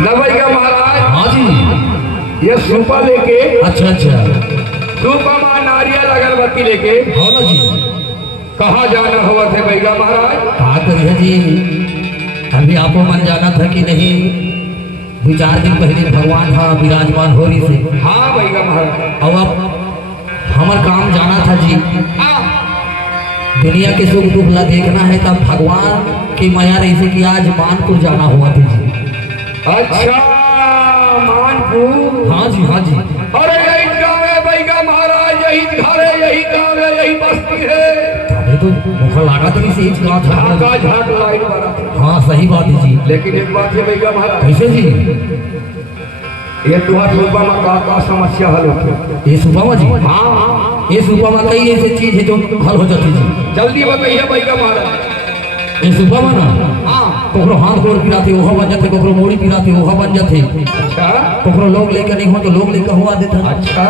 नवैया महाराज। हाँ जी। ये सूपा लेके, अच्छा अच्छा, सूपा में नारियल अगरबत्ती लेके हाँ ना जी, कहाँ जाना हुआ थे भैया महाराज? कहा करिए जी, अभी आपको मन जाना था कि नहीं? 2-4 दिन पहले भगवान हाँ विराजमान हो रही से। हाँ भैया महाराज। और अब हमार काम जाना था जी, हाँ। दुनिया के सुख दुख ला देखना है, तब भगवान की माया रही से कि आज मानपुर जाना हुआ था जी। अच्छा, मानपुर। हाँ जी हाँ जी। अरे यही गाँव है भैया महाराज, यही घर है, यही गाँव है, यही बस्ती है। अबे तो मुखर लागा तो इसे इस गाँव झाका झाक लाइट वाला। हाँ सही बात है जी। लेकिन एक बात है भैया महाराज, कैसे जी? ये तुम्हारे सूपा में का समस्या हल होती? ये सुपा जी? हाँ, ये सुपा में कई ऐसी चीज है जो हल हो जाती जी। जल्दी बताइए भैया महाराज। ये सुपा में ना हाँ। कोकरो हाथ गोड़ पिराते ओहा बन जाते, कोकरो मोड़ी पिराते ओहा बन जाते, अच्छा। कोकरो लोग लेकर नहीं हो तो लोग लेकर हुआ देता। अच्छा,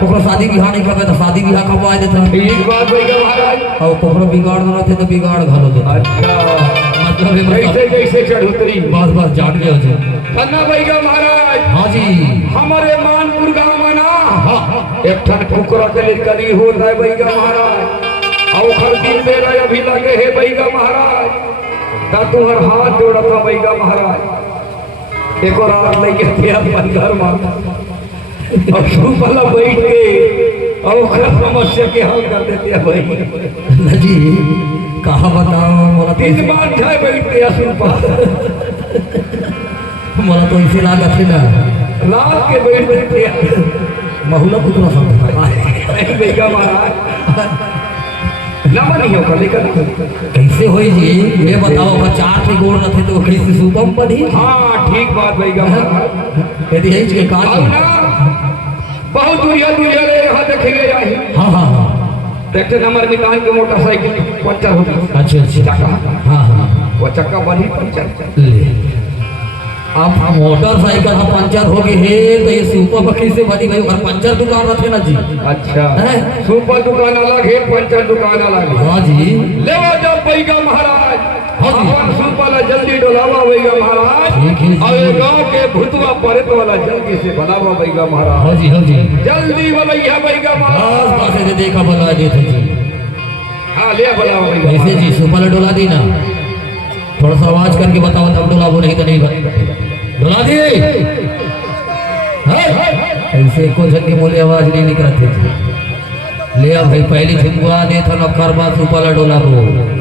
कोकरो शादी ब्याह नहीं करते तो शादी ब्याह करवा देता। ठीक बात भैया महाराज। और कोकरो बिगाड़ देना थे तो बिगाड़ घर हो देता। अच्छा, मतलब ये कैसे कैसे चढ़ोतरी? बस बस जाट गया जी। अन्ना भैया महाराज, हाँ जी। हमारे मानपुर गांव में ना हाँ एक ठन फुकरा के लिए कली होता है भैया महाराज। और हर दिन मेरा अभी लगे है भैया महाराज, ता तुम्हार हाथ जोड़ा था भैया महाराज। एक और रात लेके थे अपन घर में और सूपला बैठ के और समस्या के हल कर देते हैं भाई जी। कहा बताओ मोला तो दिन बाद जाए बैठ के सूपा मोला तो इसे लागत है ना रात के बैठ बैठते महुला कुतरा समझा भैया महाराज। लंबा नहीं होगा लेकिन कैसे होई जी? ये बताओ अगर 4 के गोड़ न थे तो कैसे सुगम पड़ी? हाँ ठीक बात भैया महाराज। यदि है इसके कहा अब ना बहुत दूरिया दूरिया ले यहाँ देखेंगे जाए। हाँ हाँ हाँ। ट्रैक्टर नंबर मिलान के मोटरसाइकिल पंचर होता है। अच्छा अच्छा। चक्का, हाँ हाँ। वो चक्का बनी पंचर। ले अब मोटरसाइकिल का पंचर हो गए है तो ये सुपर बकरी से बनी भाई और पंचर दुकान रखे ना जी। अच्छा, हैं? सुपर दुकान अलग है, पंचर दुकान अलग है। हाँ जी। ले जब भैया महाराज। हाँ जी। अपन सुपर जल्दी डोलावा भैया महाराज। ठीक है और जी। गाँव के भूतवा परे तो वाला जल्दी से बनावा भैया महाराज। हाँ जी हाँ जी। जल्दी बोलैया भैया बस महाराज। पासे से देखा बुला देते जी। हाँ ले बुलावा भैया। कैसे जी? सुपर डोला दी ना, थोड़ा सा आवाज करके बताओ तब डोला वो नहीं तो नहीं डोला दी। ऐसे को झटके बोले आवाज नहीं निकलती जी। ले भाई पहली झुमका दे था नखर बात सुपर डोला को।